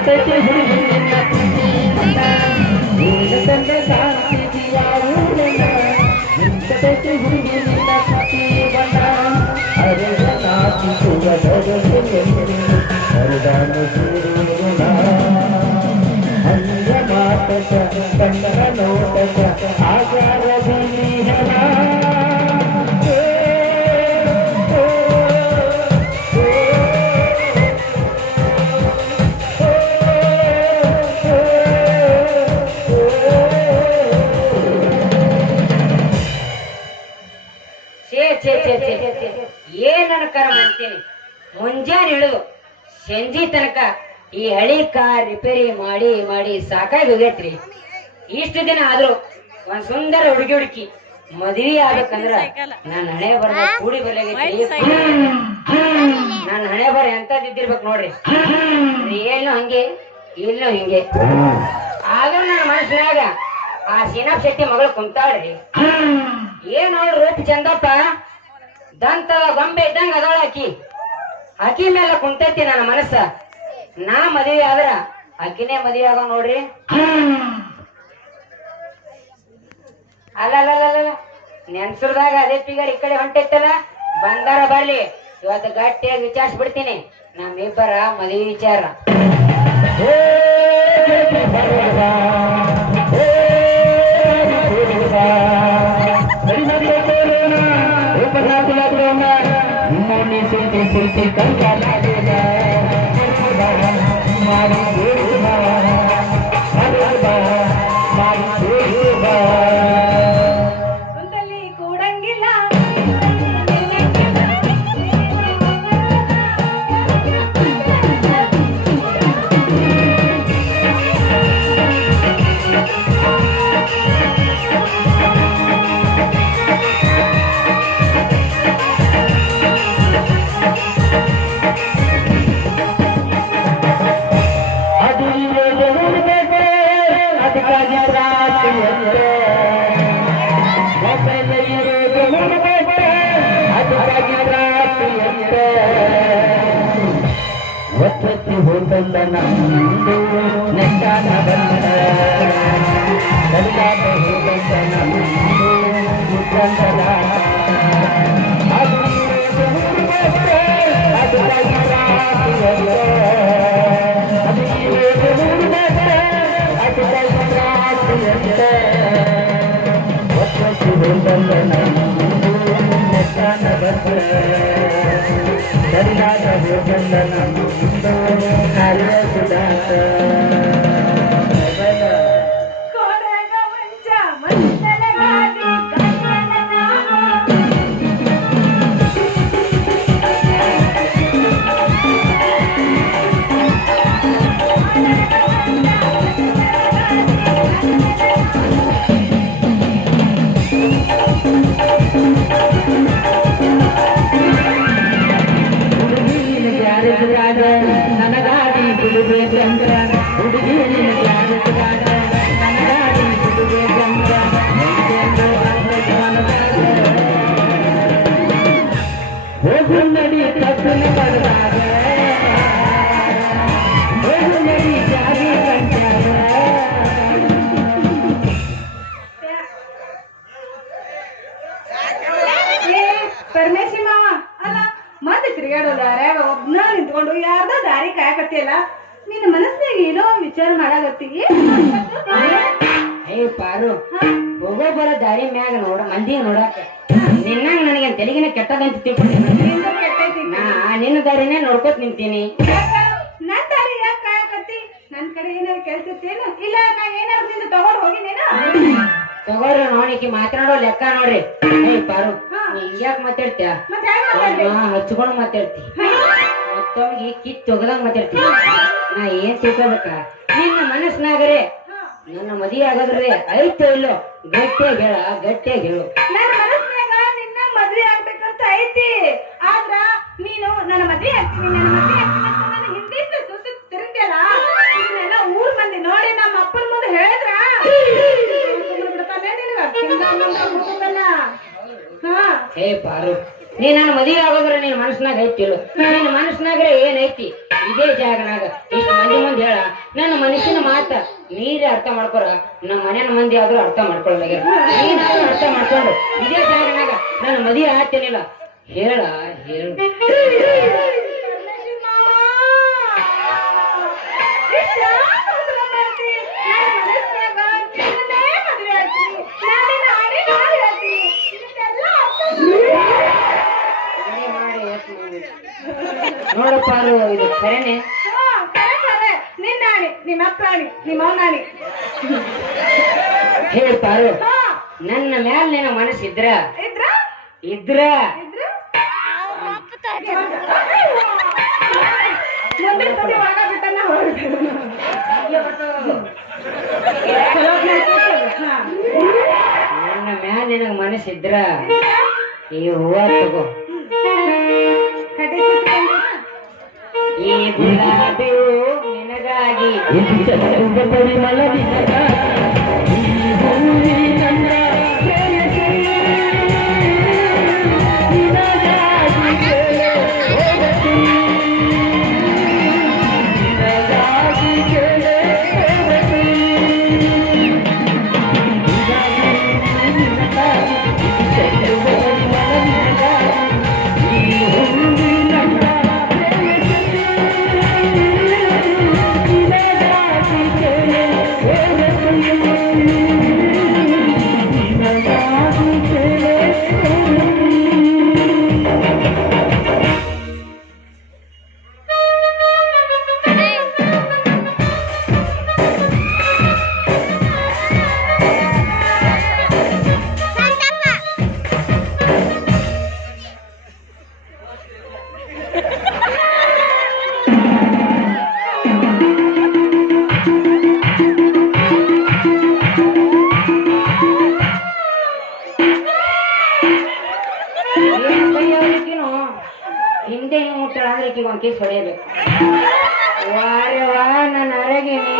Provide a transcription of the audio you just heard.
ಮಿಂಚತೈತಿ ಹುಡುಗಿ ನಿನ್ನ ಪ್ರೀತಿ ಬಣ್ಣ ಏನ ತಂದ ಶಾಂತಿ ಜೀವಾವೂರನ ಮಿಂಚತೈತಿ ಹುಡುಗಿ ನಿನ್ನ ಪ್ರೀತಿ ಬಣ್ಣ ಅರೆದ ನಾಟಿ ಸುಗದೊಡನೆ ಹರಿದಾನ ಸೂರ್ಯನ ಹಂಗ ಮಾತಕ ಕಣ್ಣನ ನೋಟಕ ಆಗಾರ ಭೀಹನ ಏನನ್ನ ಕರ್ಮ ಅಂತೀನಿ ಮುಂಜಾನೆ ಇಳಿದು ಸಂಜೆ ತನಕ ಈ ಹಳಿ ಕಾರ್ ರಿಪೇರಿ ಮಾಡಿ ಮಾಡಿ ಸಾಕಾಗಿ ಹೋಗೈತ್ರಿ. ಇಷ್ಟು ದಿನ ಆದ್ರೂ ಒಂದ್ ಸುಂದರ ಹುಡುಕಿ ಮದ್ವಿ ಆಗ್ಬೇಕಂದ್ರ ನನ್ನ ಹಣೆ ಬರ ಕೂಡಿ ಬರ್ಲಾಗೈತಿ. ನನ್ನ ಹಣೆ ಬರ ಎಂತದಿದ್ದಿರ್ಬೇಕು ನೋಡ್ರಿ. ಏನು ಹಂಗೆ ಇಲ್ಲೂ ಹಿಂಗೆ ಆದ್ರೂ ನನ್ನ ಮನಸ್ಸಿನಾಗ ಆ ಸೀನಾಪ್ ಶೆಟ್ಟಿ ಮಗಳು ಕುಂತಾಳ್ರಿ. ಏನ್ ನೋಡ್ರಿ ರೂಪ್ ಚಂದಪ್ಪ ದಂತದ ಗೊಂಬೆ ಇದ್ದಂಗ ಅದಳ ಆಕಿ ಮೇಲೆ ಕುಂತೈತಿ ನನ್ನ ಮನಸ್ಸ. ನಾ ಮದುವೆ ಆದ್ರ ಆಕಿನೇ ಮದುವೆ ಆಗ ನೋಡ್ರಿ. ಅಲ್ಲ ನೆನ್ಸುರ್ದಾಗ ಅದೇ ಪಿಗರ್ ಈ ಕಡೆ ಹೊಂಟೈತಲ್ಲ ಬಂದಾರ ಬರ್ಲಿ ಇವತ್ತು ಗಟ್ಟಿಯಾಗಿ ವಿಚಾರಿಸ್ಬಿಡ್ತೀನಿ ನಮ್ಮಿಬ್ಬರ ಮದುವೆ ವಿಚಾರ. ಕೂಡಂಗಿಲ್ಲ ಒತ್ತತ್ತಿ ಹೋಗಲ್ಲ ನಮ್ಮದು ನೆಟ್ಟಾನ ಬಂದ ಕಡಿದಾಟ ಹೋಗಲ್ಲ ನಮ್ಮದು ಮುಖಂಡದ ಅದು ಒತ್ತತ್ತಿ ಹೋಗಲ್ಲ ನಮ್ಮದು ನೆಟ್ಟಾನ ಬಂದ ಕಡಿದಾಟ ಹೋಗಲ್ಲ ನಮ್ಮದು ಕಾಲ ಸುಧಾರ ನನಗಾಡಿ ಬಿಡುವೆ ಚಂದ್ರ ಹುಡುಗಿ ಯಾರಗಾಡ ನನಗಾಡಿ ಬಿಡುವೆ ಚಂದ್ರ ಹೋಗು ನಡಿ ತಪ್ಪನ ಪಡೆದಾಗ ಹೋಗು ನಡಿ ಜಾರಿ ಕಂಚಾರ ಪರಮೇಶಿ ಮಾವ ಅಲ್ಲ ಮತ್ತೆ ತಿರುಗಾಡೋದ ಒಬ್ನ ನಿಂತ್ಕೊಂಡು ಯಾರ್ದ ದಾರಿ ಕಾಯಕತ್ತಿಯಲ್ಲ ನಿನ್ನ ಮನಸ್ಸಿನಾಗ ಏನೋ ವಿಚಾರ ಮಾಡಾಗತ್ತಿ. ಏ ಪಾರು ಹೋಗೋ ಬರೋ ದಾರಿ ಮ್ಯಾಗ ನೋಡ ಮಂದಿ ನೋಡಾಕ ನಿನ್ನಂಗ ನನಗೆ ತೆಲಿಗಿನ ಕೆಟ್ಟದಂತ ತಿಳ್ಕೊಂಡಿ ನಾ ನಿನ್ನ ದಾರಿನೇ ನೋಡ್ಕೋತ ನಿಂತೀನಿ. ನನ್ ದಾರಿ ಯಾಕೆ ಕಾಯಕತ್ತಿ? ನನ್ ಕಡೆ ಏನಾದ್ರು ಕೆಲ್ಸ ಇತ್ತೇನು? ಇಲ್ಲ ನಾ ಏನಾದ್ರು ನಿಂದ ತಗೊಂಡ್ ಹೋಗಿನೇನ? ತಗೋರಿ ನೋಡಿಕಿ ಮಾತಾಡೋ ಲೆಕ್ಕ ನೋಡ್ರಿ. ಏ ಪಾರು ನೀ ಹಿಂಗ್ಯಾಕ್ ಮಾತಾಡ್ತೀಯ? ಹಚ್ಕೊಂಡು ಮಾತಾಡ್ತಿ ಮತ್ತೊಮ್ಗೆ ಕಿತ್ ತೊಗದಂಗ ಮಾತಾಡ್ತಿ. ನಾ ಏನ್ ತಿಳ್ಕೊಬೇಕ ನಿನ್ನ ಮನಸ್ಸಿನಾಗರೆ ನನ್ನ ಮದುವೆ ಆಗೋದ್ರೇ ಐತೋ ಇಲ್ಲೋ ಗಟ್ಟಿಯಾಗಿ ಹೇಳ ಗಟ್ಟಿಯಾಗಿ ಹೇಳು. ನನ್ನ ಮನಸ್ಸಿನಾಗ ನಿನ್ನ ಮದ್ವೆ ಆಗ್ಬೇಕಂತ ಐತಿ. ಆದ್ರ ನೀನು ನನ್ನ ಮದ್ವೆ ಆಗ್ತೀನಿ ನನ್ನ ಮದ್ವೆ ಆಗ್ತೀನಿ ಅಂತ ನನ್ನ ಹಿಂದಿಂದ ಸುತ್ತ ತಿರುಗ್ತಿಯಲ್ಲ ಇದನ್ನೆಲ್ಲ ಊರ್ ಮಂದಿ ನೋಡಿ ನಮ್ಮ ಅಪ್ಪನ ಮುಂದೆ ಹೇಳಿದ್ರ ಬಿಡ್ತಾನೆ ನಿನಗ. ಹಾ ಹೇ ಪಾರು ನೀ ನನ್ನ ಮದುವೆ ಆಗೋದ್ರ ನಿನ್ ಮನಸ್ನಾಗ ಐತಿಲ್ಲ ನಿನ್ನ ಮನಸ್ನಾಗ್ರೆ ಏನೈತಿ ಇದೇ ಜಾಗನಾಗ ಇಷ್ಟು ಮಂದಿ ಮುಂದೆ ಹೇಳ ನನ್ನ ಮನುಷ್ಯನ ಮಾತ ನೀರೇ ಅರ್ಥ ಮಾಡ್ಕೊರ ನಮ್ಮ ಮನೆಯ ಮಂದಿ ಆದ್ರೂ ಅರ್ಥ ಮಾಡ್ಕೊಳ್ಳಲಾಗ್ಯಾರ ನೀನಾದ್ರೂ ಅರ್ಥ ಮಾಡ್ಕೊಂಡು ಇದೇ ಜಾಗನಾಗ ನನ್ನ ಮದುವೆ ಆಗ್ತೇನಿಲ್ಲ ಹೇಳ ಹೇಳು ನೋಡಪ್ಪ ಇದು ಖರೇನೆ ನಿಮ್ಮ ಪ್ರಾಣಿ ನಿಮ್ಮ ಅವನಾಣಿ ಹೇಳ್ತಾರು ನನ್ನ ಮ್ಯಾಲ ನಿನ್ನ ಮನಸ್ಸಿದ್ರ ಇದ್ರ ಇದ್ರ ಇದ್ರ ಮುಂದಿನ ಸತಿ ಒಳಗ ಬಿಟ್ಟನ ನನ್ನ ಮ್ಯಾಲ ನಿನಗ ಮನಸ್ಸಿದ್ರ ಈ ಹೂವ ತಗೋ ಈ ಗುಲಾಬಿಯು ನಿನಗಾಗಿ ಪರಿಮಳ ನಿನಗ ಈ ಹೂವಿನನ್ನ ಪ್ರೇಯಸಿ ನಿನಗಾಗಿ ಕೇಳೆ ಹೋಗತಿ ನಿನಗಾಗಿ ಕೇಳೆ ಹೋಗತಿ ಚೆಲ್ಲುವ ಪರಿಮಳ ನಿನಗಾಗಿ ಈ ಹೂವಿನನ್ನ ಪ್ರೇಯಸಿ ನಿನಗಾಗಿ ಕೇಳೆ ಹೋಗತಿ ನಿನಗಾಗಿ ಕೇಳೆ ಹೋಗತಿ ಹಿಂದೆ ಮುಟ್ಟಾಳ ಅಂದ್ರೆ ಈಕಿಗೆ ಒಂದು ಕೇಸ್ ಹೊಡೆಯಬೇಕು ವಾರೆ ವಾ ನಾನು ಅರಗಿನಿ